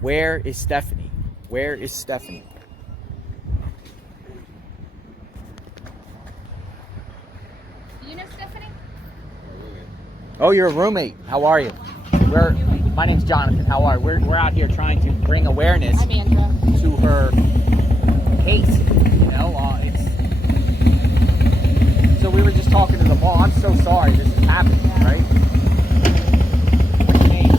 Where is Stephanie? Where is Stephanie? You know Stephanie? Oh, you're a roommate. How are you? My name's Jonathan. How are you? We're out here trying to bring awareness I'm Andra. to her case. You know, so we were just talking to the mall. I'm so sorry this is happening, right? What's your name?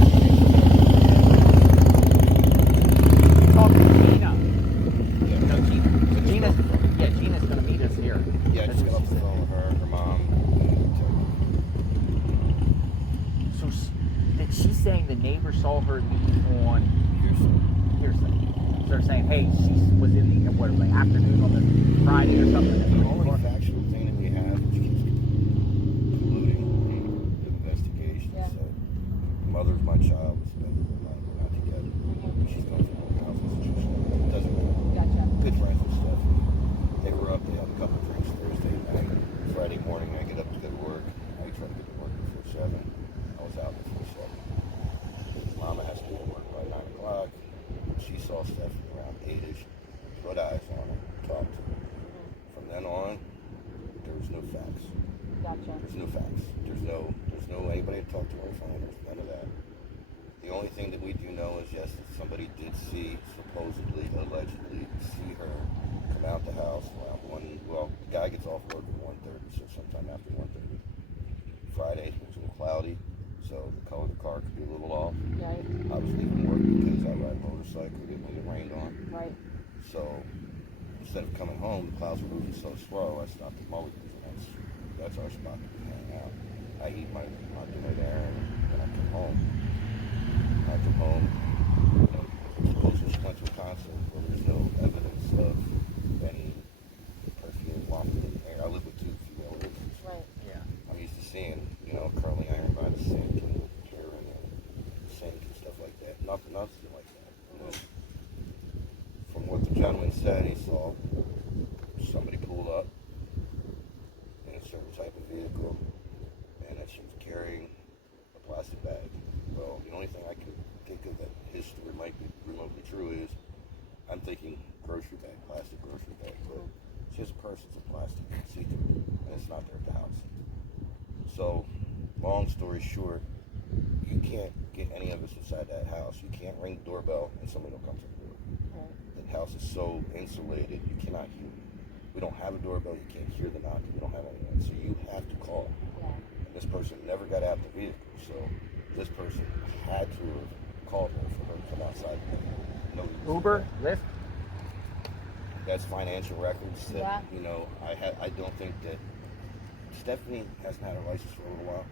Talking to Gina. No, Gina's gonna meet us here. Yeah, I just got off the phone with her mom. So she's saying the neighbor saw her leave on hearsay. So they're saying, hey, she was in the afternoon on the Friday or something. The only factual thing that we have, which keeps colluding the investigation, Yeah. so the mother of my child was spending the night. We're not together. She's going to the house institution. Doesn't Gotcha. good friends with Stephanie. They were up. They had a couple of drinks Thursday night. Friday morning, I get up to go to work. I try to get to work before 7. I was out before 7. Mama has to be at work by 9 o'clock. She saw Stephanie around 8ish. Put eyes on her. Talked to her. From then on, there was no facts. Gotcha. There's no facts. There's no anybody to talk to her phone. There's none of that. The only thing that we do know is yes, that somebody did see, supposedly, allegedly, see her come out the house around 1. Well, the guy gets off work at 1:30, so sometime after 1:30. Friday, it was a little cloudy, so the color of the car could be a little off. Right. I was leaving work because I ride a motorcycle, didn't get rained on. Right. So instead of coming home, the clouds were moving so slow, I stopped at Mulligan's, and that's our spot to hang out. I eat my dinner there, and then I come home. I come home, supposedly she went to a concert where there's no evidence of any perfume wafted in the air. I live with 2 female roommates. Right. Yeah. I'm used to seeing, curling iron by the sink and hair in the sink and stuff like that. Nothing like that. From what the gentleman said, he saw somebody pull up in a certain type of vehicle and that she was carrying a plastic bag. Well, the only thing I could think of that his story might be remotely true is I'm thinking grocery bag, plastic grocery bag, but she has a purse that's a plastic, see-through, and it's not there at the house. So, long story short, you can't get any of us inside that house. You can't ring the doorbell and somebody will come to the door. Right. The house is so insulated, you cannot hear it. We don't have a doorbell, you can't hear the knocking, we don't have anyone. So you have to call. Yeah. And this person never got out the vehicle, so this person had to have called her for her to come outside. Uber, Lyft. That's financial records that, Yeah. I don't think that Stephanie hasn't had her license for a little while.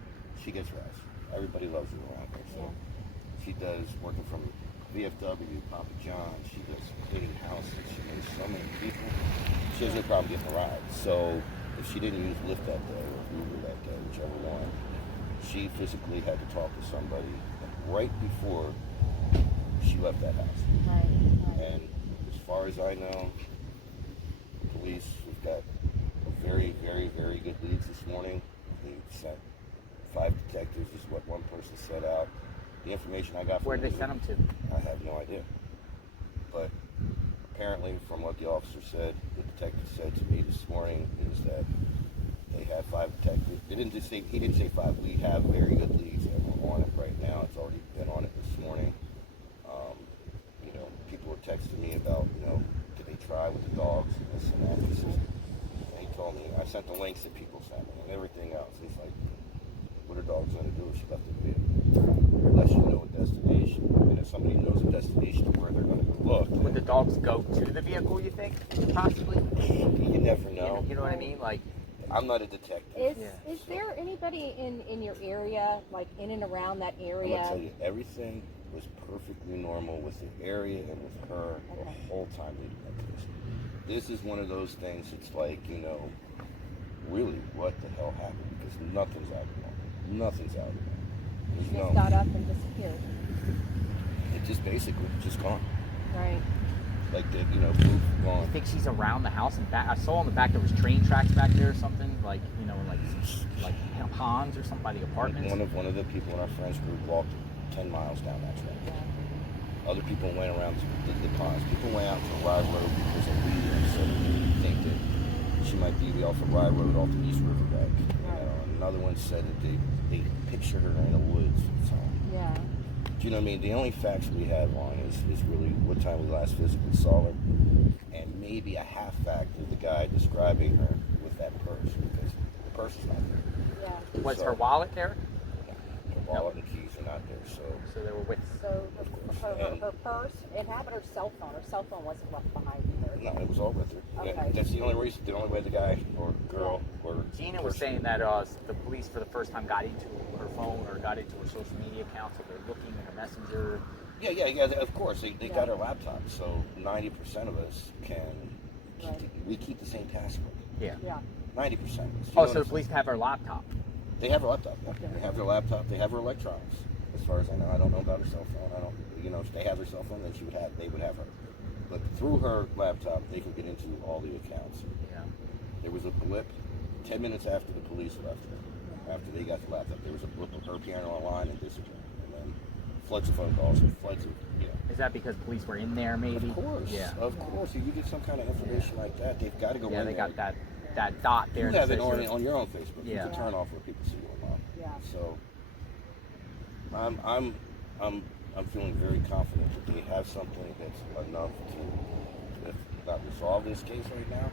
She gets rides. Everybody loves her around here. So she does working from VFW, Papa John. She does cleaning houses. She knows so many people. She has no problem getting a ride. So if she didn't use Lyft that day or Uber that day, whichever one, she physically had to talk to somebody right before she left that house. Right. And as far as I know, police, we've got a very, very, very good leads this morning. We sent 5 detectives, is what one person set out. The information I got from Where did they send them to? I have no idea. But apparently, from what the officer said, the detective said to me this morning, is that they have 5 detectives. He didn't say 5. We have very good leads, and we're on it right now. It's already been on it this morning. People were texting me about, did they try with the dogs and this and that. And he told me, I sent the links that people sent me and everything else. He's like, what are dogs going to do if she left the vehicle? Unless you know a destination, and if somebody knows a destination of where they're going to look. Would the dogs go to the vehicle, you think? Possibly? You never know. You know what I mean? Like, I'm not a detective. Is there anybody in your area, like in and around that area? I'm going to tell you, everything was perfectly normal with the area and with her the whole time leading up to this. This is one of those things, it's like, really, what the hell happened? Because nothing's out of normal. Nothing's out of normal. She just got up and disappeared. It just basically just gone. Right. Like the, poof, gone. I think she's around the house and back. I saw on the back there was train tracks back there or something, like like ponds or something by the apartments. One of the people in our friends group walked 10 miles down that track. Yeah. Other people went around the ponds. People went out to Rye Road because of weed and said that they think that she might be off of Rye Road off the East Riverbank. And another one said that they pictured her in the woods. So, Yeah. do you know what I mean? The only facts we have on is really what time we last physically saw her, and maybe a half fact of the guy describing her with that purse, because the purse is not there. Yeah. Was her wallet there? Her wallet and keys are not there, so They were with. So her purse, it had her cell phone. Her cell phone wasn't left behind either. no, it was all with her. Okay. That's the only reason, the only way the guy or girl or Gina was saying that the police for the first time got into her phone or got into her social media account, so they're looking in her messenger. Yeah, of course. They got her laptop, so 90% of us we keep the same password. Yeah. 90%. Oh, so the police have her laptop. They have her laptop. Yeah. They have her laptop. They have her electronics. As far as I know, I don't know about her cell phone. I don't. If they have her cell phone, then they would have her. But through her laptop, they can get into all the accounts. Yeah. There was a blip 10 minutes after the police left her. After they got the laptop, there was a blip of her piano online and disappeared. And then floods of phone calls and floods of, Is that because police were in there, maybe? Of course. Yeah. Of course. If you get some kind of information like that, they've got to go in Yeah, there. they got that dot there. You that have it says on your own Facebook. Yeah. You can turn off where people see you or not. Yeah. So I'm feeling very confident that they have something that's enough to, if not resolve this case right now,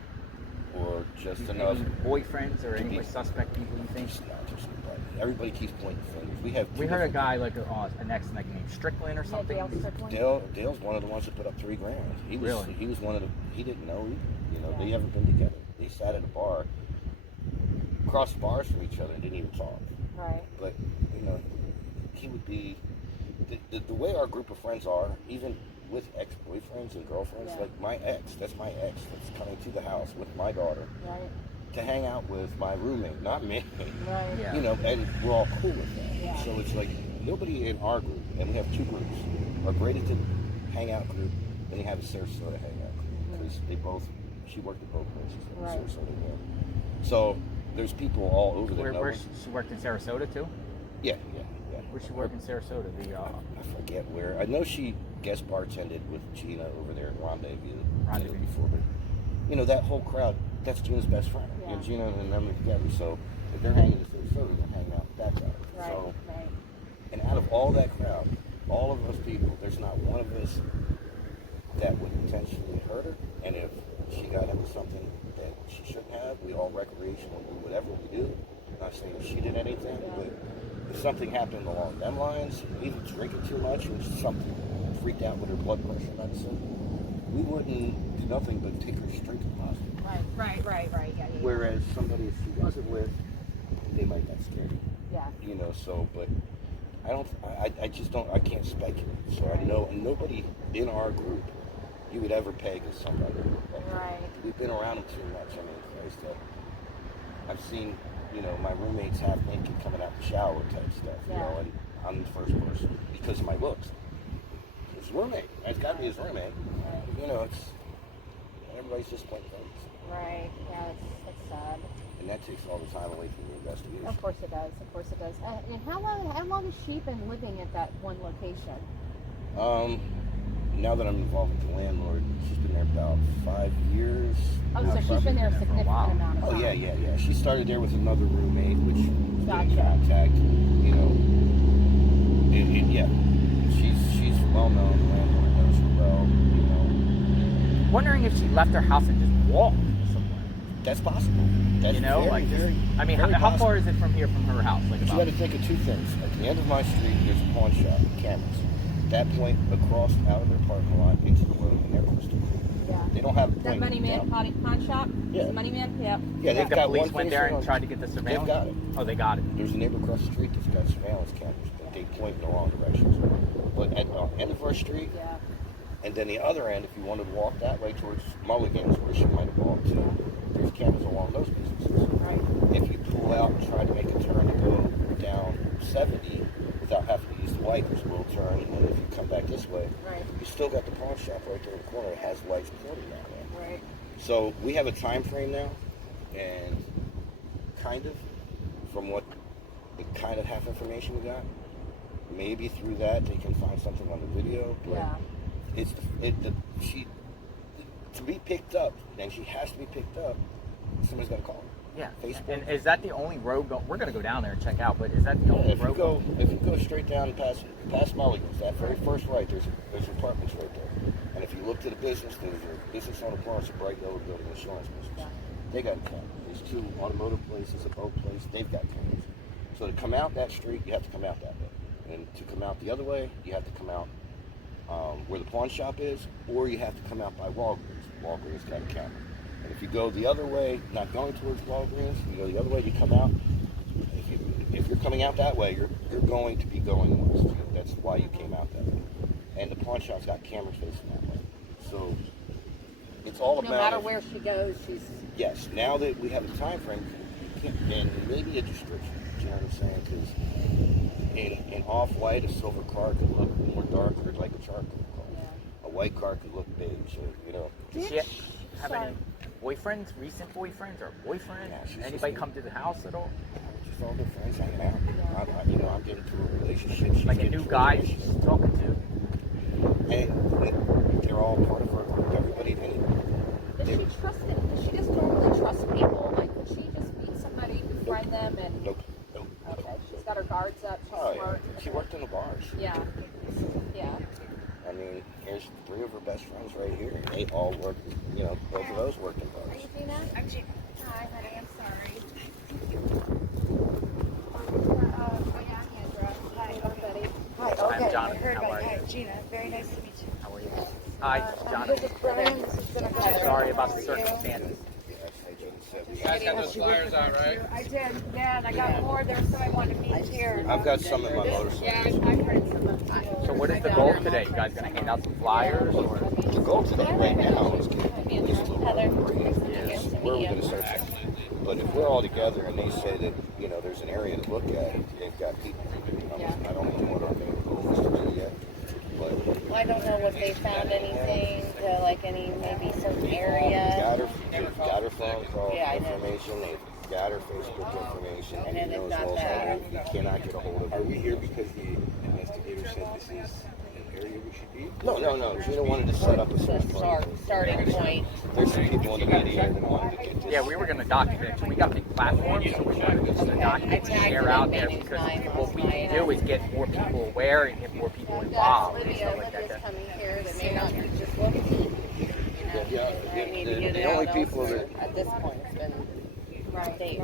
or just enough. Any boyfriends or any suspect people you think? Just nobody. Everybody keeps pointing fingers. We heard a guy like an ex named Strickland or something. Dale Strickland? Dale's one of the ones that put up $3,000. He was one of the. He didn't know either. They haven't been together. They sat at a bar, crossed bars from each other, and didn't even talk. Right. But he would be the way our group of friends are, even with ex-boyfriends and girlfriends. Like my ex, that's my ex that's coming to the house with my daughter. Right. To hang out with my roommate, not me. Right. Yeah. And we're all cool with that. Yeah. So it's like nobody in our group, and we have two groups: a Bradenton hangout group, and we have a Sarasota hangout group. Because she worked at both places. Right. Sarasota, yeah. So there's people all over there. Where she worked in Sarasota too? Yeah. Where she worked in Sarasota? I forget where. I know she guest bartended with Gina over there at Rendezvous before, but that whole crowd, that's Gina's best friend. Yeah. Gina and them are together. So if they're hanging in Sarasota, they're hanging out with that crowd. Right. So, Right. and out of all that crowd, all of those people, there's not one of us that would intentionally hurt her. And if she got into something that she shouldn't have, we all recreational do whatever we do. I'm not saying she did anything, but if something happened along them lines, either drinking too much or something, freaked out with her blood pressure medicine, we wouldn't do nothing but take her straight to the hospital. Right. Yeah. Whereas somebody if she wasn't with, they might not scare you. Yeah. But I can't speculate. So I know nobody in our group you would ever peg as somebody. Right. We've been around them too much. I mean, Christ, I've seen, my roommates half naked coming out the shower type stuff, and I'm the first person because of my looks. His roommate. It's got to be his roommate. Right. It's everybody's just pointing fingers. Right. Yeah, it's sad. And that takes all the time away from the investigation. Of course it does. And how long has she been living at that one location? Now that I'm involved with the landlord, she's been there about 5 years. Oh, so she's been there a significant amount of time. Oh, yeah. She started there with another roommate, which was Gotcha. in contact, yeah. She's well known, the landlord knows her well, Wondering if she left her house and just walked somewhere. That's possible. That's how far is it from here, from her house? You got to think of two things. At the end of my street, there's a pawn shop with cameras. At that point, across out of their parking lot into the road, and they're crystal clear. Yeah. They don't have a That point Money Man down. pawn shop? Yeah. The Money Man? Yep. Yeah, they've The got police one went there and tried to get the surveillance? They've got it. Oh, they got it. There's a neighbor across the street that's got surveillance cameras, but they point in the wrong directions. But at the end of our street, Yeah. and then the other end, if you wanted to walk that way towards Mulligan's, where she might have walked to, there's cameras along those businesses. Right. If you pull out and try to make a turn to go down 70 without having to use the light, there's a little turn, and then if you come back this way, Right. you still got the pawn shop right there in the corner. It has lights pointing that way. Right. So we have a time frame now, and from what the kind of half information we got, maybe through that they can find something on the video. But to be picked up, and she has to be picked up. Somebody's got to call her. Yeah. Facebook. And is that the only road? We're going to go down there and check out. But is that the only road? If you go straight down past Mulligan's, that very first right, there's apartments right there. And if you look to the business, there's a business on the corner. It's a bright yellow building, insurance business. They got cameras. There's 2 automotive places, a boat place. They've got cameras. So to come out that street, you have to come out that way. And to come out the other way, you have to come out where the pawn shop is, or you have to come out by Walgreens. Walgreens got a camera. And if you go the other way, not going towards Walgreens, you go the other way, you come out. If you're coming out that way, you're going to be going west. That's why you came out that way. And the pawn shop's got cameras facing that way. So it's all about. No matter where she goes, she's. Yes. Now that we have a time frame, and maybe a description. Do you know what I'm saying? Because in off-white, a silver car could look more darker, like a charcoal car. Yeah. A white car could look beige. You know. Does she have any boyfriends, recent boyfriends, or boyfriend? Yeah, anybody come to the house at all? Just all their friends hanging out. I'm getting to a relationship. She's like a new guy she's talking to. And they're all part of her. Everybody. Does she trust it? Does she just normally trust people? Like, would she just meet somebody, befriend them, and? Nope. Okay, she's got her guards up. She's smart. Yeah. She worked in the bars. Yeah. I mean, here's 3 of her best friends right here. They all work. Both of those worked in bars. Are you Gina? I'm Gina. Hi, honey. I'm sorry. Yeah, Andra. Hi, everybody. Hi. I'm Okay. John. I heard How about are you. you? Hi, Gina. Very nice to meet you. How are you? Hi, John. This is Brian. This is Jennifer. Sorry about the circumstances. You guys got those flyers out, right? I did. Yeah, and I got more there, so I wanted to meet here. I've got some in my motorcycle. Yeah, I printed some of them. So what is the goal today? You guys gonna hand out some flyers or? The goal today, right now, is get this little where we're going to start checking. But if we're all together and they say that there's an area to look at, they've got people. I don't know what our main goal is to do yet. But I don't know if they found anything to like any maybe certain area. got her phone call Yeah, I know. information. They've got her Facebook information. And then they've knows got well that. You cannot get a hold of her. Are we here because the investigator said this is an area we should be? No. Gina wanted to set up a search party. Starting point. There's some people in the media that wanted to get this. Yeah, we were gonna document. So we got big platforms, so we wanted to just document and share out there because what we can do is get more people aware and get more people involved and stuff like Lydia's that. coming here that may not be just looking. I need to get The it only out people also. that At this point, it's been days.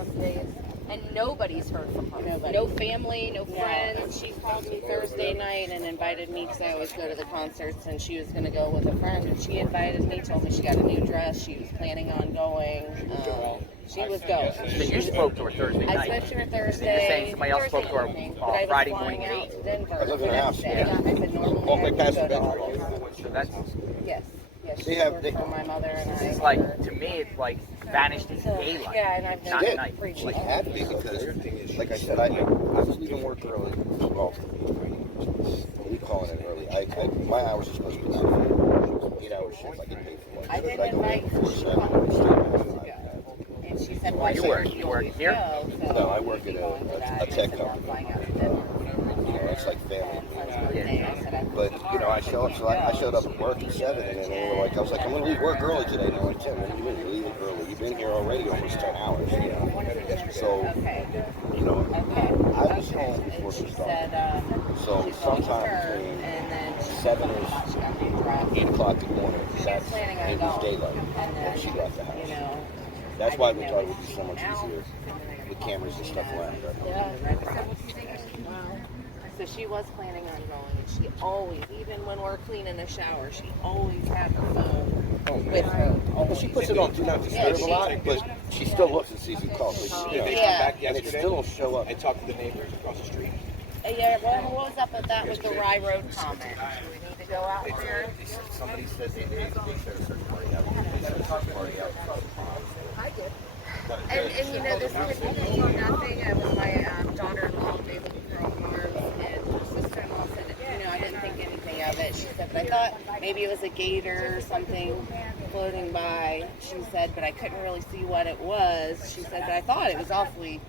And nobody's heard from her. Nobody. No family, no No, friends. and she called me Thursday night and invited me because I always go to the concerts, and she was going to go with a friend, and she invited me, told me she got a new dress, she was planning on going. She was going. But you spoke to her Thursday I night. spoke to her And Thursday. you're saying somebody else spoke to her evening, but I was Friday flying morning out at 8. to Denver. I live in the a house. next day. I said normally All the way I would past go the to bedroom. all of them. So that's Yes. Yes, They she have- worked they- for my mother and I. it's like to me it's like vanished in So, daylight. yeah, and I've Not been at night. freaking She out. had to be because, like I said, I was leaving work early. Well, we calling it early. My hours are supposed to be 8-hour shifts. I get paid for one. I didn't I go invite her. 4/7. And she said, Oh, why you work here? No, I work at a tech company. Flying out to Denver. It's like family. Yeah. But I showed up at work at 7, and then they were like, I was like, I'm gonna leave work early today. And they're like, Tim, what are you doing? You're leaving early. You've been here already almost 10 hours. So, Okay. I was home before She she started. said, So she's going with sometime her, between and then she 7 she got me dressed. 8 o'clock in the morning, that's Planning on it was going. daylight And when then, she left the house. you know, That's I why we didn't thought it know would be so much out. easier with cameras and stuff around. So she was planning on going, and she always, even when we're cleaning the shower, she always had her phone with her. Well, she puts it on Do Not Disturb a lot, but she still looks and sees who calls. But Did they Yeah. come back and it yesterday? still don't show up. I talked to the neighbors across the street. Yeah, well, what was up with that with the Rye Road comment? Do we need to go out there? Somebody said they set a search party out. They set a search party out. And you know, this kid told nothing. It was my daughter-in-law, they looking for all cars, and her sister-in-law said, you know, I didn't think anything of it. She said, but I thought maybe it was a gator or something floating by. She said, but I couldn't really see what it was. She said, but I thought it was awfully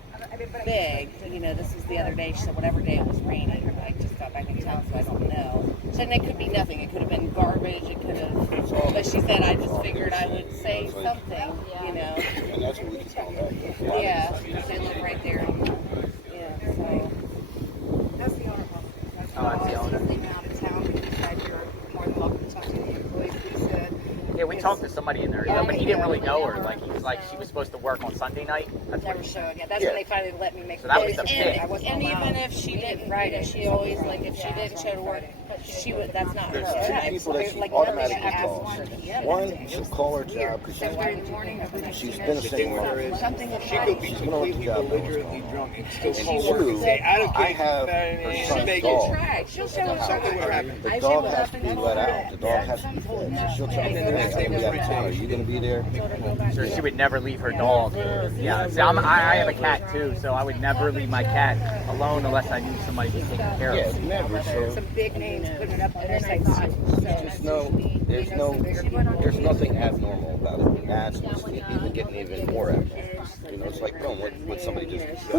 big. You know, this was the other day. She said, whatever day it was raining. I just got back in town, so I don't know. She said, it could be nothing. It could have been garbage. It could have. But she said, I just figured I would say something. You know. And that's what we can tell them. Yeah, because they live right there. Yeah, so. That's the owner. That's Oh, that's the owner. leaving out of town. He said you're more than welcome to talk to the employees. He said, Yeah, we talked to somebody in there, but he didn't really know her. Like, he was like, she was supposed to work on Sunday night. That's what never he showed. Yeah, that's Yeah. when they finally let me make So that was the And, pick. I wasn't and allowed. even if she didn't, Friday, she always like if she didn't show to work, she would. That's not her. There's two Yeah, people that she like automatically nothing at calls. 1 p.m. One, she'll call her job because 7:30 in the morning. she's been a single mother. Is, Something with she could be She's gonna let the completely job know what's belligerently going on. drunk and still And call work and two, say, I don't care. I have her son's dog. She'll show up. Something would happen. The dog has to be let out. The dog has to be fed. So she'll tell me, And then the next day hey, was we got a town. Are you going to be there? So she would never leave her dog. Yeah, see, I have a cat too, so I would never leave my cat alone unless I knew somebody was taking care of Yeah, it. never. So Some big names putting it up on their sites. just know there's nothing abnormal about it. And that's what's even getting even more abnormal. You know, it's like, boom, what somebody just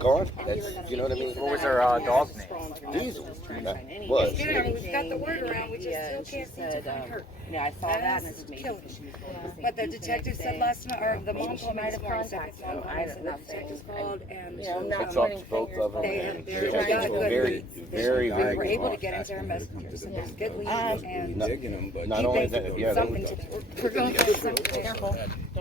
gone? That's, you know what I mean? What was her dog's name? Diesel. That was. We've got the word around. We just Yeah, still and she can't seem to said, find her. yeah, I saw that and it's maybe Killing because she was going to But the detective said last night, or the mom She told me might this have morning, contacted said them. the I don't know. detectives called and You know, I not talked pointing to both of them, and they're they got were good very, leads. very, We very were able to good. get into her messengers. So there's good leads and Not, Digging them, but not only that, yeah, something they, to, we're going through something. Careful.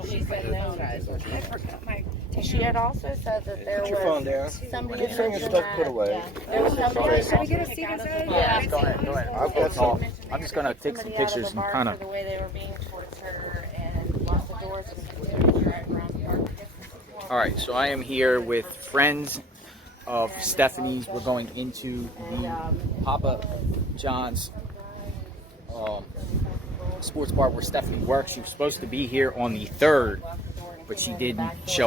She said no. I forgot my. She had also said that there put your phone was down. somebody Get some of your mentioned stuff that- put away. There was somebody Should we get a seat inside? Yeah, go ahead, go ahead. I've got some. I'm just gonna take some pictures and kind of. The way they were being towards her and locked the doors and continued to drive around the park. All right, so I am here with friends of Stephanie's. We're going into the Papa John's sports bar where Stephanie works. She was supposed to be here on the 3rd, but she didn't show